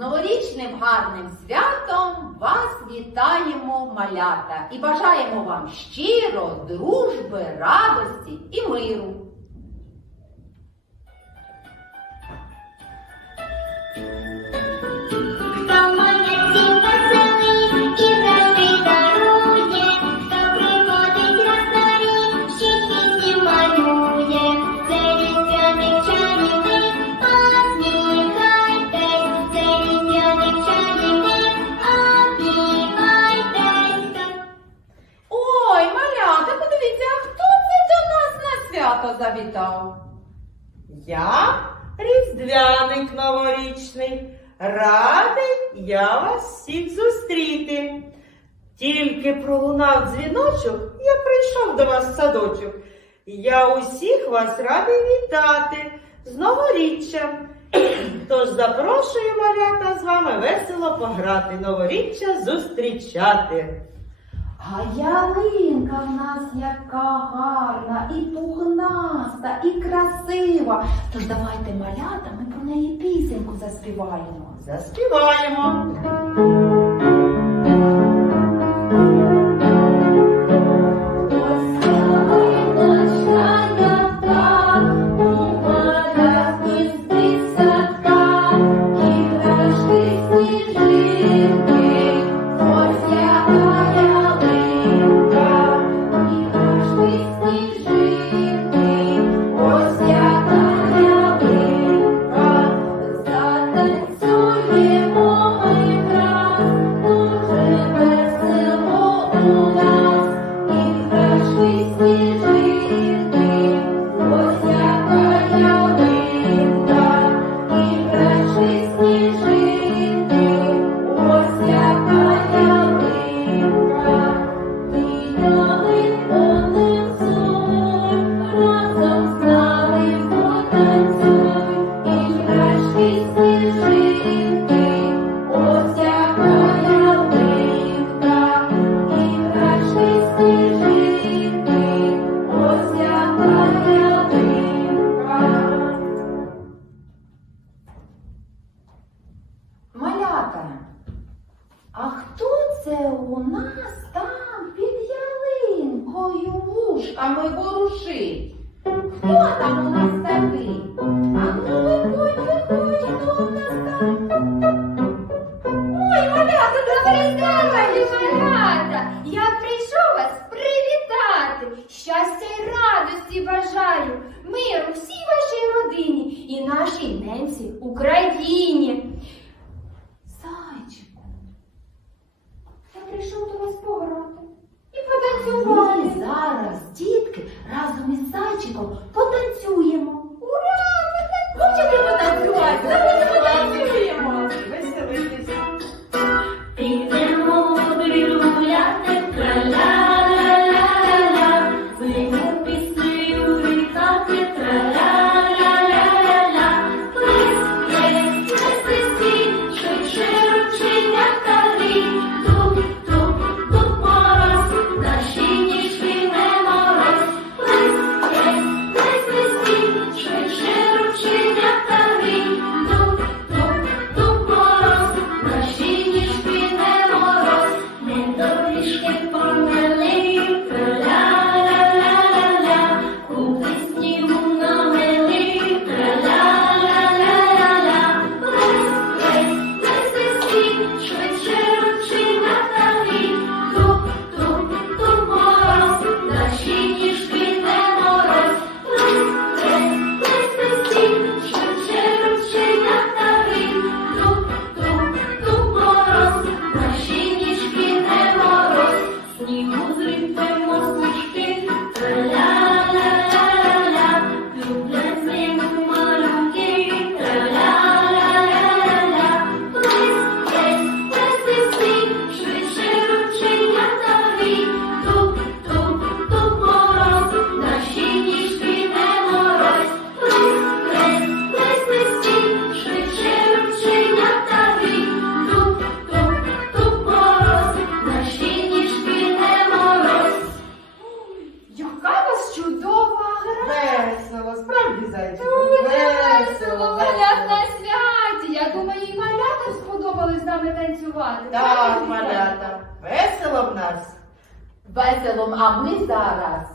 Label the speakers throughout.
Speaker 1: новорічним гарним святом вас вітаємо, малята, і бажаємо вам щиро, дружби, радості і миру.
Speaker 2: Радий я вас всіх зустріти. Тільки пролунав дзвіночок, я прийшов до вас в садочок. Я усіх вас радий вітати з новоріччям. Тож запрошую малята з вами весело пограти, новоріччя зустрічати.
Speaker 1: А ялинка в нас яка гарна, і пухнаста, і красива. Тож давайте малята, ми про неї пісеньку заспіваємо.
Speaker 2: Заспіваємо.
Speaker 1: А хто це у нас там під ялинкою ворушить? Хто там у нас такий?
Speaker 3: Україні.
Speaker 2: А ми зараз.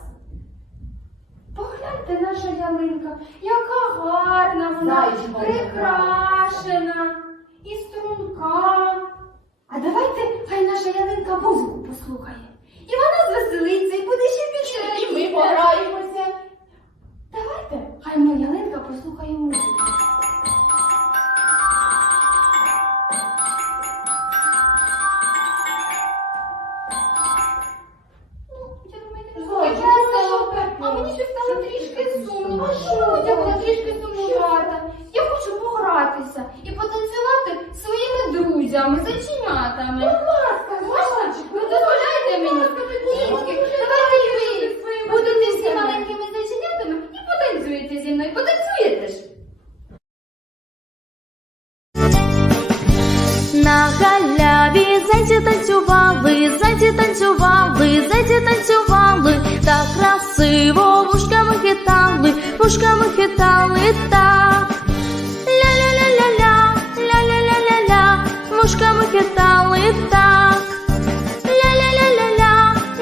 Speaker 4: Погляньте, наша ялинка, яка гарна вона,
Speaker 2: Зайчиком
Speaker 4: прикрашена і струнка. А давайте хай наша ялинка музику послухає. І вона звеселиться і буде ще більше
Speaker 2: І ми пограємося.
Speaker 4: Давайте, хай моя ялинка послухає музику. Мені трішки сумно.
Speaker 2: А що
Speaker 4: Я була
Speaker 2: таке?
Speaker 4: трішки сумнувата. Я хочу погратися і потанцювати зі своїми друзями, зайченятами.
Speaker 2: Будь ласка,
Speaker 4: Мальчик, ви дозволяєте мені? Дітки, давайте і ви будете всі маленькими зайченятами і потанцюєте зі мною. Потанцюєте ж?
Speaker 3: На галяві зайці танцювали, зайці танцювали, зайці танцювали, так красиво вушками хитали, так. Ля-ля-ля-ля-ля, ля-ля-ля-ля-ля, вушками хитали так. Ля-ля-ля-ля-ля,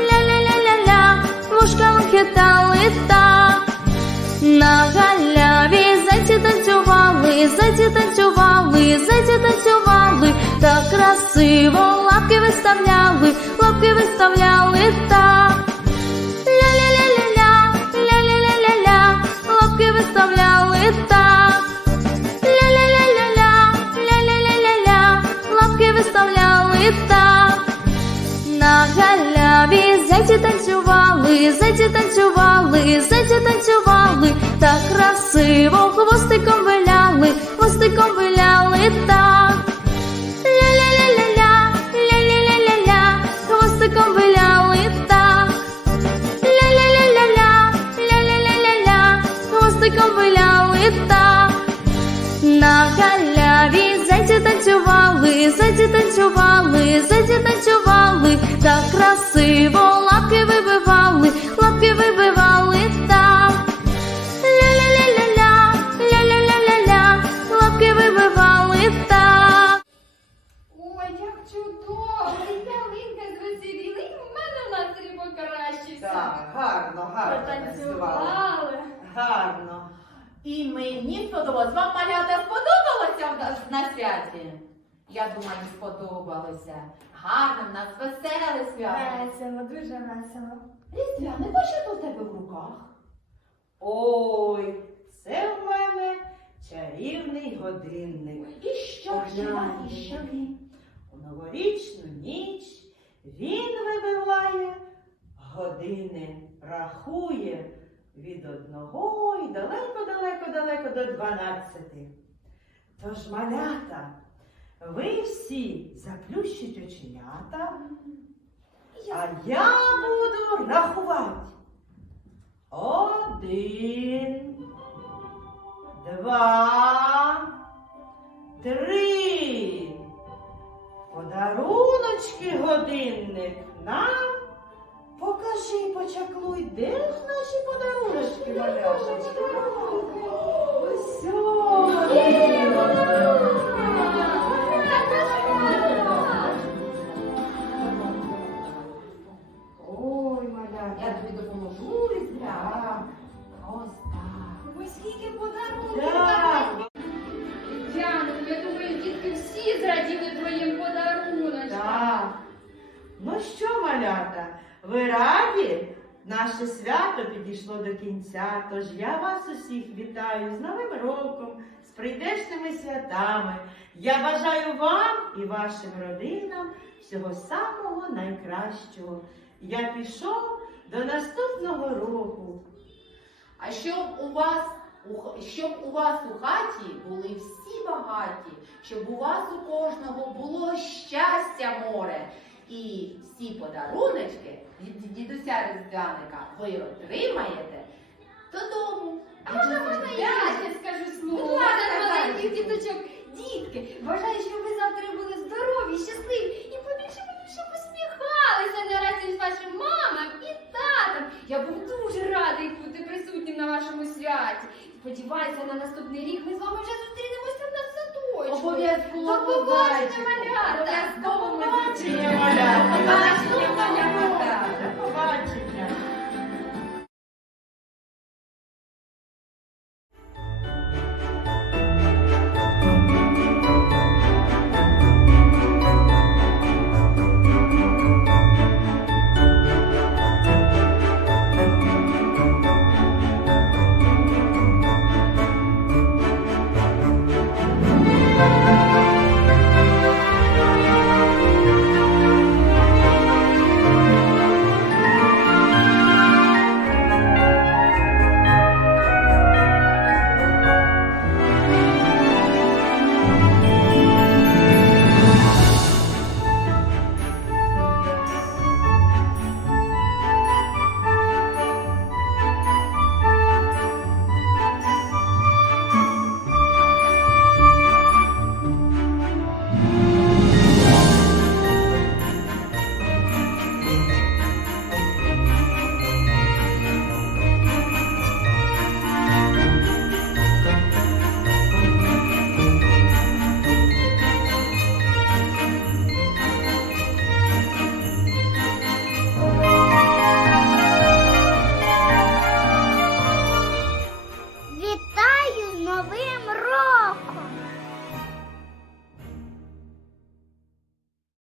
Speaker 3: ля-ля-ля-ля-ля, вушками хитали так. На галяві зайці танцювали, зайці танцювали, зайці танцювали, так красиво лапки виставляли, лапки виставляли так. Зайці танцювали, зайці танцювали, так красиво хвостиком виляли, хвостиком виляли так. Ля-ля-ля-ля-ля, ля-ля-ля-ля-ля, виляли так. Ля-ля-ля-ля-ля, ля-ля-ля-ля-ля, хвостиком виляли так. На галяві зайці танцювали, зайці танцювали, зайці танцювали, так красиво
Speaker 2: мені сподобалось. Вам малята сподобалося на святі? Я думаю, сподобалося. Гарно в нас веселе свято.
Speaker 4: Весело, дуже весело.
Speaker 2: Різдвяне, то в тебе в руках?
Speaker 5: Ой, це в мене чарівний годинник.
Speaker 2: І що ж і що він?
Speaker 5: У новорічну ніч він вибиває години, рахує від одного і далеко-далеко-далеко до дванадцяти. Тож, малята, ви всі заплющіть оченята, а я буду рахувати. Один, два, три. Подаруночки годинник нам. Покажи, почаклуй, де ж наші подаруночки маляточки? Ось. Ой,
Speaker 2: Я тобі допоможу, Різдвяне. Ось так.
Speaker 4: Ой, скільки подарунків!
Speaker 5: Так,
Speaker 4: Яна, я думаю, дітки всі зраділи твоїм подаруночкам.
Speaker 5: так. Ну що, малята, ви раді? Наше свято підійшло до кінця, тож я вас усіх вітаю з Новим роком, з прийдешними святами. Я бажаю вам і вашим родинам всього самого найкращого. Я пішов до наступного року.
Speaker 2: А щоб у вас щоб у вас у хаті були всі багаті, щоб у вас у кожного було щастя море. І всі подаруночки від дідуся Різдвяника ви отримаєте додому.
Speaker 4: А можна можна я ще скажу слово?
Speaker 2: Будь ласка,
Speaker 4: маленьких діточок. Дітки, бажаю, щоб ви завтра були здорові, щасливі і побільше побільше посміхалися не разом з вашим мамам і татом. Я був дуже радий бути присутнім на вашому святі. Сподіваюся, на наступний рік ми з вами вже зустрінемося на садочку.
Speaker 2: Обов'язково
Speaker 4: До побачення, малята.
Speaker 2: Обов'язково
Speaker 5: Побачення,